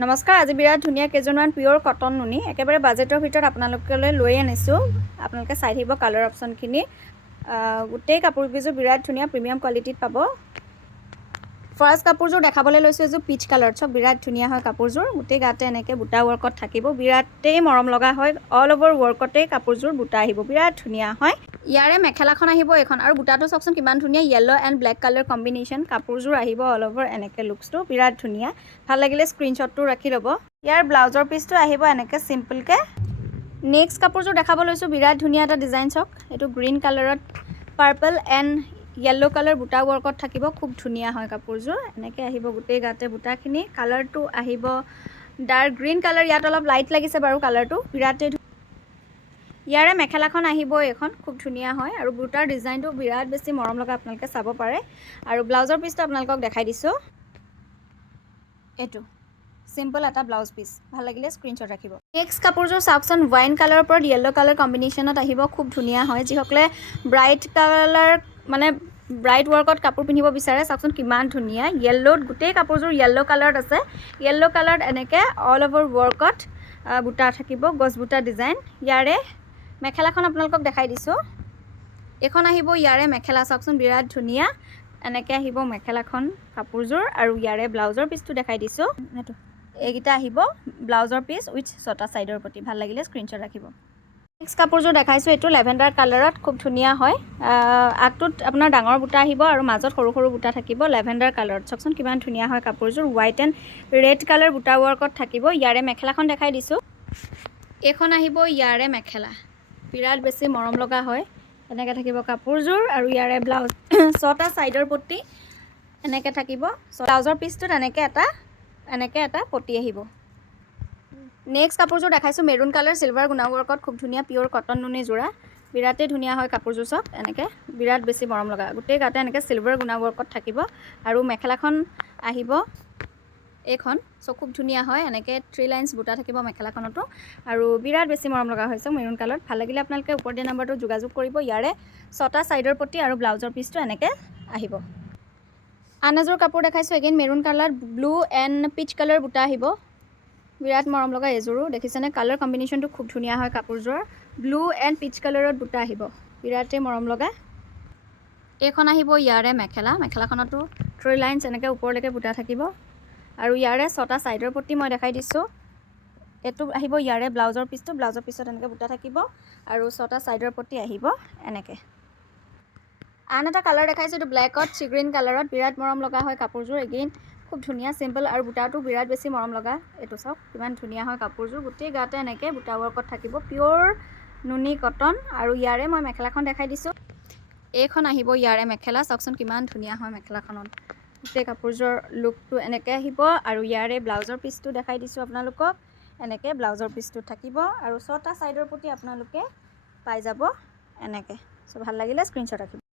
নমস্কাৰ, আজি বিৰাট ধুনীয়া কেইজনমান পিয়ৰ কটন নুনি একেবাৰে বাজেটৰ ভিতৰত আপোনালোকলৈ লৈ আনিছোঁ। আপোনালোকে চাই থাকিব কালাৰ অপশ্যনখিনি। গোটেই কাপোৰকেইযোৰ বিৰাট ধুনীয়া প্ৰিমিয়াম কোৱালিটিত পাব। ফাৰ্ষ্ট কাপোৰযোৰ দেখাবলৈ লৈছোঁ এযোৰ পিচ কালাৰত। চব বিৰাট ধুনীয়া হয় কাপোৰযোৰ। গোটেই গাতে এনেকৈ বুটা ৱৰ্কত থাকিব, বিৰাটেই মৰম লগা হয়। অল অভাৰ ৱৰ্কতেই কাপোৰযোৰ বুটা আহিব, বিৰাট ধুনীয়া হয়। ইয়াৰে মেখেলাখন আহিব এইখন, আৰু বুটাটো চাওকচোন কিমান ধুনীয়া, yellow' and black colour combination. কাপোৰযোৰ আহিব অল অভাৰ এনেকৈ, লুকছটো বিৰাট ধুনীয়া। ভাল লাগিলে স্ক্ৰীনশ্বটটো ৰাখি ল'ব। ইয়াৰ ব্লাউজৰ পিচটো আহিব এনেকৈ চিম্পলকৈ। নেক্সট কাপোৰযোৰ দেখাব লৈছোঁ, বিৰাট ধুনীয়া এটা ডিজাইন চাওক। এইটো গ্ৰীণ কালাৰত পাৰ্পল এণ্ড য়েল্ল' কালাৰ বুটা ৱৰ্কত থাকিব, খুব ধুনীয়া হয় কাপোৰযোৰ। এনেকৈ আহিব গোটেই গাতে বুটাখিনি। কালাৰটো আহিব ডাৰ্ক গ্ৰীণ কালাৰ, ইয়াত অলপ লাইট লাগিছে বাৰু কালাৰটো, বিৰাটেই ইয়াৰে মেখেলাখন আহিব এইখন, খুব ধুনীয়া হয় আৰু বুটাৰ ডিজাইনটো বিৰাট বেছি মৰম লগা, আপোনালোকে চাব পাৰে। আৰু ব্লাউজৰ পিচটো আপোনালোকক দেখাই দিছোঁ, এইটো চিম্পল এটা ব্লাউজ পিচ। ভাল লাগিলে স্ক্ৰীনশ্বট ৰাখিব। নেক্সট কাপোৰযোৰ চাওকচোন, ৱাইন কালাৰৰ ওপৰত য়েল্ল' কালাৰ কম্বিনেশ্যনত আহিব, খুব ধুনীয়া হয়। যিসকলে ব্ৰাইট কালাৰ মানে ব্ৰাইট ৱৰ্কত কাপোৰ পিন্ধিব বিচাৰে, চাওকচোন কিমান ধুনীয়া। য়েল্ল'ত গোটেই কাপোৰযোৰ য়েল্ল' কালাৰত আছে। য়েল্ল' কালাৰত এনেকৈ অল অভাৰ ৱৰ্কত বুটা থাকিব, গছ বুটা ডিজাইন। ইয়াৰে মেখেলাখন আপোনালোকক দেখাই দিছোঁ, এইখন আহিব ইয়াৰে মেখেলা। চাওকচোন বিৰাট ধুনীয়া, এনেকৈ আহিব মেখেলাখন কাপোৰযোৰ। আৰু ইয়াৰে ব্লাউজৰ পিচটো দেখাই দিছোঁ, সেইটো এইকেইটা আহিব ব্লাউজৰ পিচ উইথ ছটা ছাইডৰ প্ৰতি। ভাল লাগিলে স্ক্ৰীনশ্বট ৰাখিব। নেক্সট কাপোৰযোৰ দেখাইছোঁ, এইটো লেভেণ্ডাৰ কালাৰত, খুব ধুনীয়া হয়। আগটোত আপোনাৰ ডাঙৰ বুটা আহিব আৰু মাজত সৰু সৰু বুটা থাকিব, লেভেণ্ডাৰ কালাৰত। চাওকচোন কিমান ধুনীয়া হয় কাপোৰযোৰ। হোৱাইট এণ্ড ৰেড কালাৰ বুটা ৱৰ্কত থাকিব। ইয়াৰে মেখেলাখন দেখাই দিছোঁ, এইখন আহিব ইয়াৰে মেখেলা, বিৰাট বেছি মৰম লগা হয়। এনেকৈ থাকিব কাপোৰযোৰ আৰু ইয়াৰে ব্লাউজ ছটা ছাইডৰ পট্টি এনেকৈ থাকিব। ব্লাউজৰ পিচটোত এনেকৈ এটা পট্টি আহিব। নেক্সট কাপোৰযোৰ দেখাইছোঁ, মেৰুণ কালাৰ চিলভাৰ গুণা ৱৰ্কত, খুব ধুনীয়া পিয়ৰ কটন নুনি যোৰা, বিৰাটেই ধুনীয়া হয় কাপোৰযোৰ। চব এনেকৈ বিৰাট বেছি মৰম লগা, গোটেই গাতে এনেকৈ চিলভাৰ গুণা ৱৰ্কত থাকিব। আৰু মেখেলাখন আহিব এইখন, চ' খুব ধুনীয়া হয়। এনেকৈ 3 লাইনছ বুটা থাকিব মেখেলাখনতো, আৰু বিৰাট বেছি মৰম লগা হৈছে মেৰুণ কালাৰত। ভাল লাগিলে আপোনালোকে ওপৰত দিয়া নাম্বাৰটো যোগাযোগ কৰিব। ইয়াৰে ছটা ছাইডৰ প্ৰতি আৰু ব্লাউজৰ পিচটো এনেকৈ আহিব। আন এযোৰ কাপোৰ দেখাইছোঁ, এগেইন মেৰুণ কালাৰত ব্লু এণ্ড পিচ কালাৰ বুটা আহিব, বিৰাট মৰম লগা এযোৰো। দেখিছেনে কালাৰ কম্বিনেশ্যনটো খুব ধুনীয়া হয় কাপোৰযোৰ। ব্লু এণ্ড পিচ কালাৰত বুটা আহিব, বিৰাটেই মৰম লগা। এইখন আহিব ইয়াৰে মেখেলা, মেখেলাখনতো 3 লাইনছ এনেকৈ ওপৰলৈকে বুটা থাকিব। আৰু ইয়াৰে ছটা ছাইডৰ প্ৰতি মই দেখাই দিছোঁ। এইটো আহিব ইয়াৰে ব্লাউজৰ পিচটো, ব্লাউজৰ পিছত এনেকৈ বুটা থাকিব আৰু ছটা ছাইডৰ প্ৰতি আহিব এনেকৈ। আন এটা কালাৰ দেখাইছোঁ, এইটো ব্লেকত চি গ্ৰীণ কালাৰত, বিৰাট মৰম লগা হয় কাপোৰযোৰ। এগেইন খুব ধুনীয়া চিম্পল, আৰু বুটাটো বিৰাট বেছি মৰম লগা। এইটো চাওক কিমান ধুনীয়া হয় কাপোৰযোৰ। গোটেই গাতে এনেকৈ বুটা ৱৰ্কত থাকিব, পিয়ৰ নুনি কটন। আৰু ইয়াৰে মই মেখেলাখন দেখাই দিছোঁ, এইখন আহিব ইয়াৰে মেখেলা। চাওকচোন কিমান ধুনীয়া হয় মেখেলাখনত। গোটেই কাপোৰযোৰ লুকটো এনেকৈ আহিব। আৰু ইয়াৰে ব্লাউজৰ পিচটো দেখাই দিছোঁ আপোনালোকক, এনেকৈ ব্লাউজৰ পিচটো থাকিব আৰু ছটা ছাইডৰ প্ৰতি আপোনালোকে পাই যাব এনেকৈ। চ' ভাল লাগিলে স্ক্ৰীনশ্বট ৰাখিব।